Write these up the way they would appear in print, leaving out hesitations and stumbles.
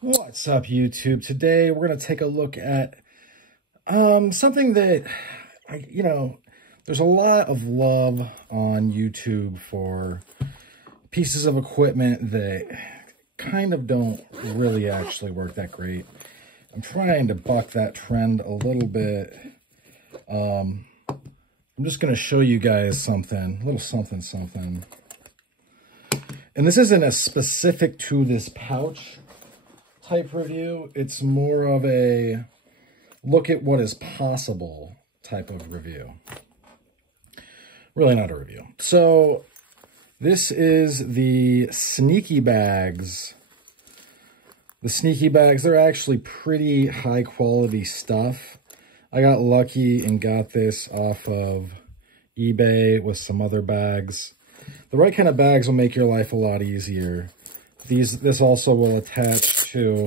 What's up, YouTube? Today we're going to take a look at something that, there's a lot of love on YouTube for pieces of equipment that kind of don't really actually work that great. I'm trying to buck that trend a little bit. I'm just going to show you guys something, a little something. And this isn't as specific to this pouch type review. It's more of a look at what is possible type of review. Really not a review. So this is the Sneaky Bags. The Sneaky Bags, they're actually pretty high quality stuff. I got lucky and got this off of eBay with some other bags. The right kind of bags will make your life a lot easier. This also will attach to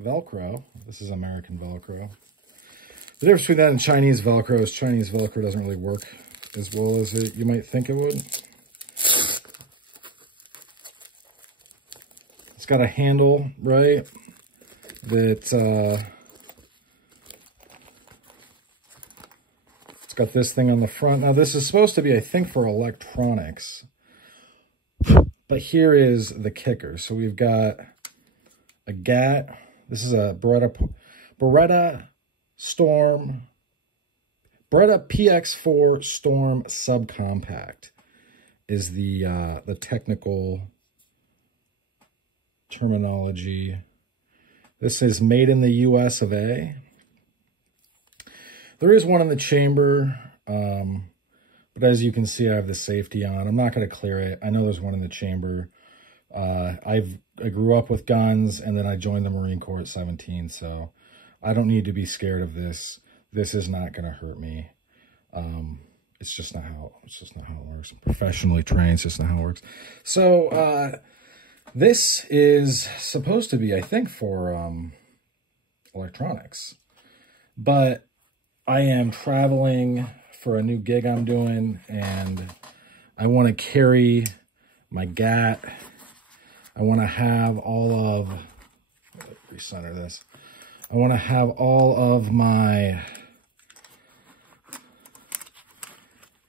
Velcro. This is American Velcro. The difference between that and Chinese Velcro is Chinese Velcro doesn't really work as well as you might think it would. It's got a handle, right, that it's got this thing on the front. Now this is supposed to be, I think, for electronics. But here is the kicker. So we've got a GAT. This is a Beretta Px4 Storm SubCompact is the technical terminology. This is made in the US of A. There is one in the chamber. But as you can see, I have the safety on. I'm not going to clear it. I know there's one in the chamber. I grew up with guns, and then I joined the Marine Corps at 17, so I don't need to be scared of this. This is not going to hurt me. It's just not how it works. I'm professionally trained. It's just not how it works. So this is supposed to be, I think, for electronics, but I am traveling for a new gig I'm doing, and I want to carry my GAT. I want to have all of, recenter this. I want to have all of my,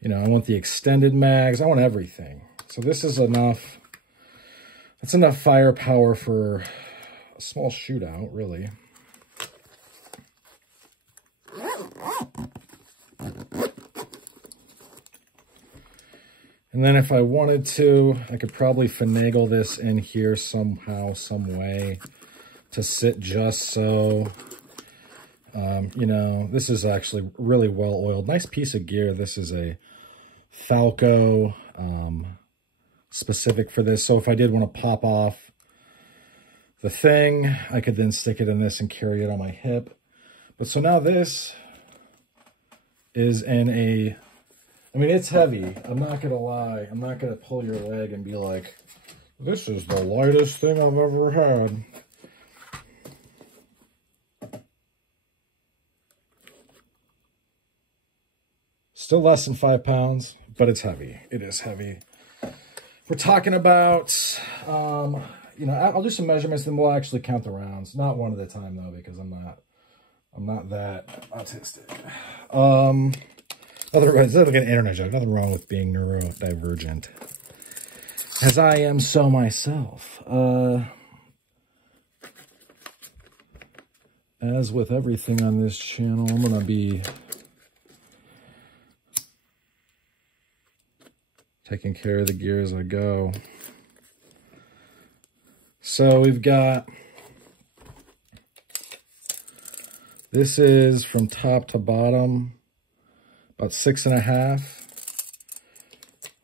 I want the extended mags. I want everything. So this is enough. That's enough firepower for a small shootout, really. And then if I wanted to, I could probably finagle this in here somehow, some way to sit just so. This is actually really well oiled. Nice piece of gear. This is a Falco specific for this. So if I did want to pop off the thing, I could then stick it in this and carry it on my hip. But so now this is in a, it's heavy. I'm not going to lie. I'm not going to pull your leg and be like, this is the lightest thing I've ever had. Still less than 5 pounds, but it's heavy. It is heavy. We're talking about, I'll do some measurements, then we'll actually count the rounds. Not one at a time, though, because I'm not that autistic. Otherwise, that's like an internet joke. Nothing wrong with being neurodivergent, as I am so myself. As with everything on this channel, I'm going to be taking care of the gear as I go. So we've got, this is from top to bottom, about 6.5.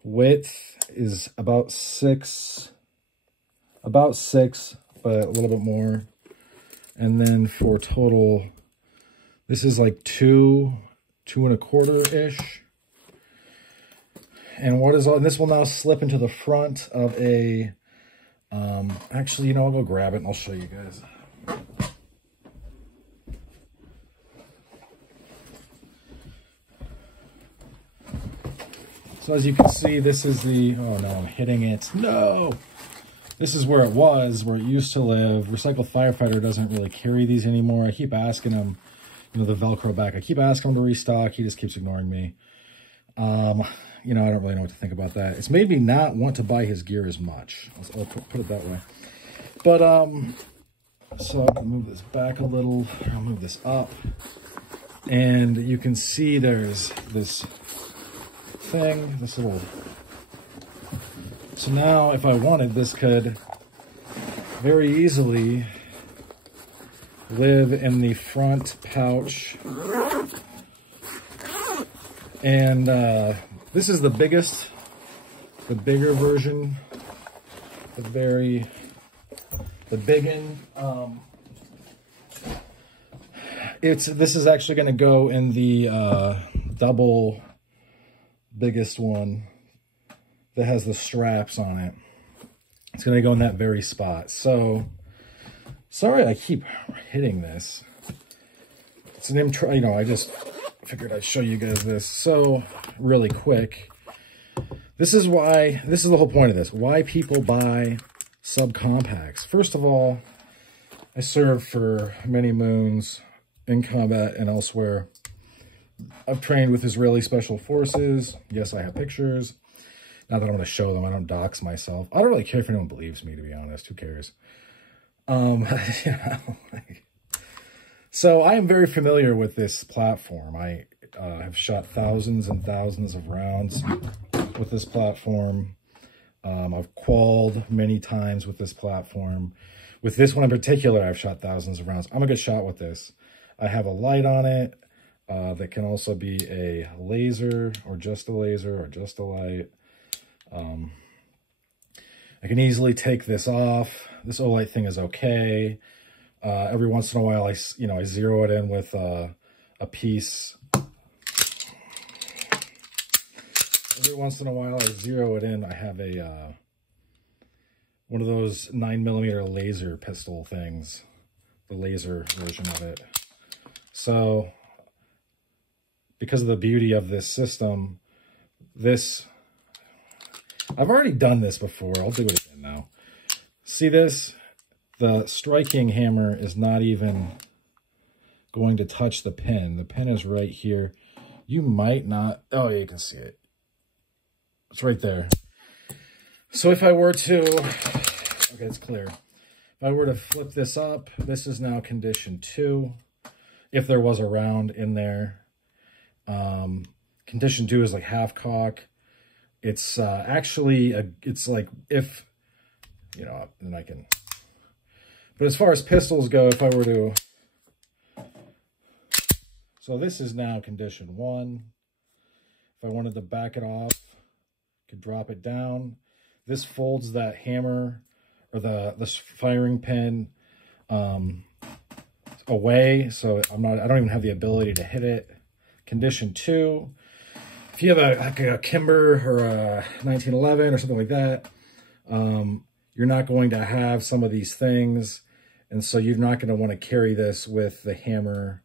Width is about 6, but a little bit more. And then for total, this is like 2.25-ish. And this will now slip into the front of a, actually, I'll go grab it and I'll show you guys. So as you can see, this is the, oh no, I'm hitting it. No! this is where it was, where it used to live. Recycled Firefighter doesn't really carry these anymore. I keep asking him, you know, the Velcro back. I keep asking him to restock. He just keeps ignoring me. You know, I don't really know what to think about that. It's made me not want to buy his gear as much. I'll put it that way. But, so I can move this back a little. I'll move this up. And you can see there's this thing, this little... So now, if I wanted, this could very easily live in the front pouch. And this is the biggest, the bigger version, the biggin. This is actually going to go in the double biggest one that has the straps on it. It's going to go in that very spot. So, sorry I keep hitting this. It's an intro, you know, I just figured I'd show you guys this. So, really quick. This is the whole point of this. Why people buy subcompacts. First of all, I served for many moons in combat and elsewhere. I've trained with Israeli Special Forces. Yes, I have pictures. Not that I'm going to show them. I don't dox myself. I don't really care if anyone believes me, to be honest. Who cares? You know, so I am very familiar with this platform. I have shot thousands and thousands of rounds with this platform. I've qualled many times with this platform. With this one in particular, I've shot thousands of rounds. I'm a good shot with this. I have a light on it that can also be a laser or just a light. I can easily take this off. This Olight thing is okay. Every once in a while, I zero it in with a piece. Every once in a while, I zero it in. I have a one of those 9mm laser pistol things, the laser version of it. So, because of the beauty of this system, I've already done this before. I'll do it again now. See this? The striking hammer is not even going to touch the pin. The pin is right here. You might not... Oh, yeah, you can see it. It's right there. So if I were to... Okay, it's clear. If I were to flip this up, this is now condition 2. If there was a round in there. Condition 2 is like half cock. It's actually, it's like if, you know, then I can, but as far as pistols go, if I were to, so this is now condition 1. If I wanted to back it off, I could drop it down. This folds that hammer or the firing pin away, so I don't even have the ability to hit it. Condition 2. If you have a Kimber or a 1911 or something like that, you're not going to have some of these things. And so you're not going to want to carry this with the hammer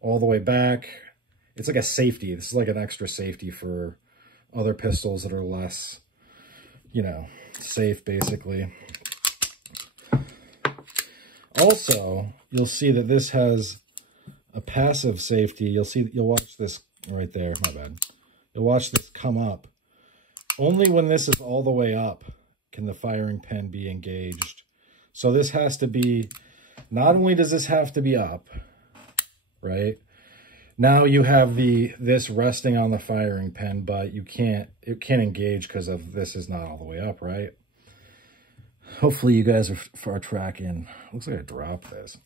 all the way back. It's like a safety. This is like an extra safety for other pistols that are less, you know, safe, basically. Also, you'll see that this has a passive safety. You'll watch this right there. My bad. You'll watch this come up. Only when this is all the way up can the firing pin be engaged. So this has to be, not only does this have to be up, right? Now you have this resting on the firing pin, but it can't engage because of this is not all the way up, right? Hopefully you guys are tracking. Looks like I dropped this.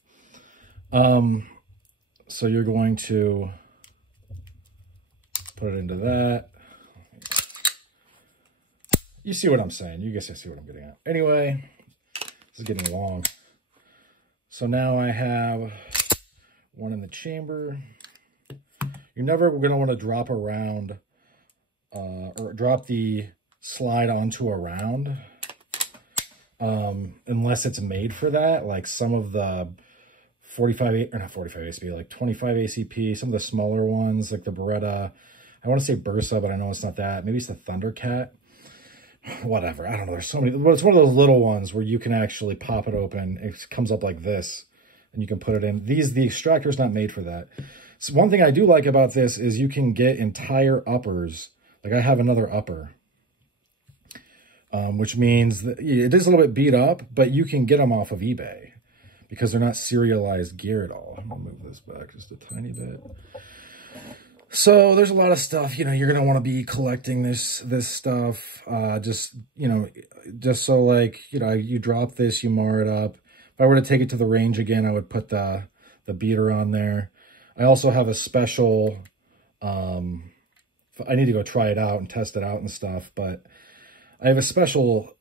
So you're going to put it into that. You see what I'm saying. You guys see what I'm getting at. Anyway, this is getting long. So now I have one in the chamber. You're never going to want to drop a round or drop the slide onto a round unless it's made for that. Like some of the 45, or not 45 ACP, like 25 ACP, some of the smaller ones, like the Beretta, I want to say Bursa, but I know it's not that. Maybe it's the Thundercat. whatever. I don't know. There's so many. Well, it's one of those little ones where you can actually pop it open. It comes up like this, and you can put it in. The extractor is not made for that. So one thing I do like about this is you can get entire uppers. Like I have another upper, which means that it is a little bit beat up, but you can get them off of eBay because they're not serialized gear at all. I'm gonna move this back just a tiny bit. So there's a lot of stuff, you know, you're going to want to be collecting this stuff, just, you know, just so like, you know, you drop this, you mar it up. If I were to take it to the range again, I would put the beater on there. I also have a special, I need to go try it out and test it out and stuff, but I have a special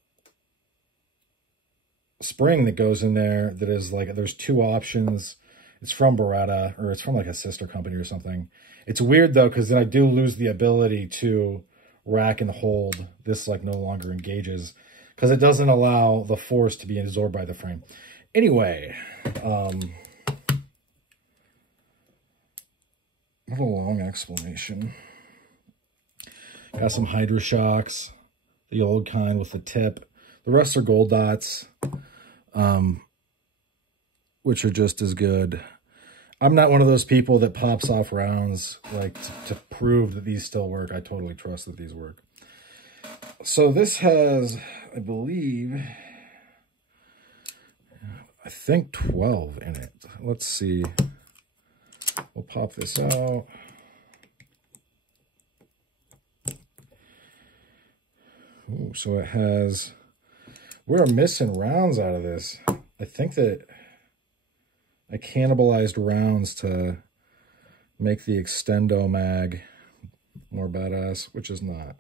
spring that goes in there that is like, there's two options. It's from Beretta, or it's from like a sister company or something. It's weird though, because then I do lose the ability to rack and hold. This like no longer engages because it doesn't allow the force to be absorbed by the frame. Anyway, what a long explanation. Got some Hydra shocks, the old kind with the tip. The rest are gold dots, which are just as good. I'm not one of those people that pops off rounds like to prove that these still work. I totally trust that these work. So this has, I believe, I think 12 in it. Let's see. We'll pop this out. Ooh, so it has, we're missing rounds out of this. I think that I cannibalized rounds to make the Extendo mag more badass, which is not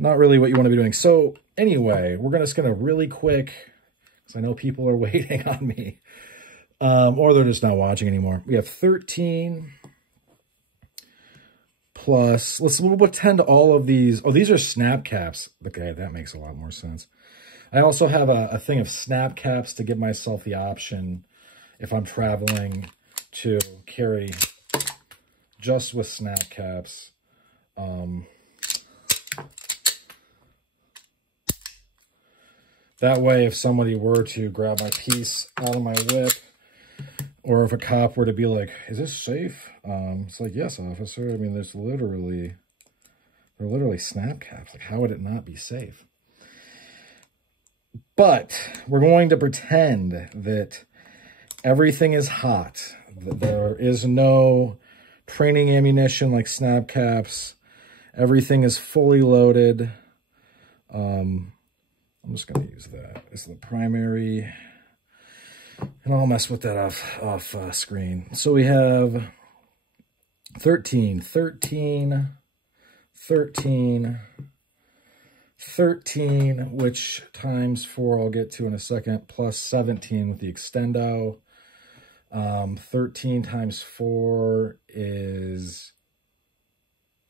really what you want to be doing. So anyway, we're just going to really quick, because I know people are waiting on me, or they're just not watching anymore. We have 13 plus, we'll pretend all of these, oh, these are snap caps. Okay, that makes a lot more sense. I also have a thing of snap caps to give myself the option, if I'm traveling, to carry just with snap caps. That way, if somebody were to grab my piece out of my whip, or if a cop were to be like, is this safe? It's like, yes, officer. I mean, they're literally snap caps. Like, how would it not be safe? But we're going to pretend that everything is hot. That there is no training ammunition like snap caps. Everything is fully loaded. I'm just going to use that as the primary. And I'll mess with that off screen. So we have 13, 13, 13, 13, which times 4 I'll get to in a second, plus 17 with the Extendo. 13 times 4 is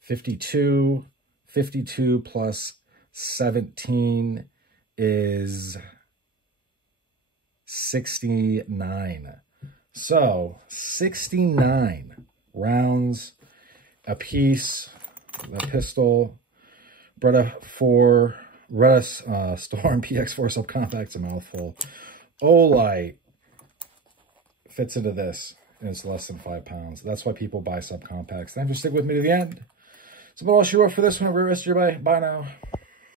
52. 52 plus 17 is 69. So 69 rounds a piece. The pistol. Beretta Storm Px4 SubCompact's a mouthful. Olight fits into this, and it's less than 5 pounds. That's why people buy SubCompacts. Thanks for sticking with me to the end. So what else you wrote for this one? Have a great rest of your day. Bye now.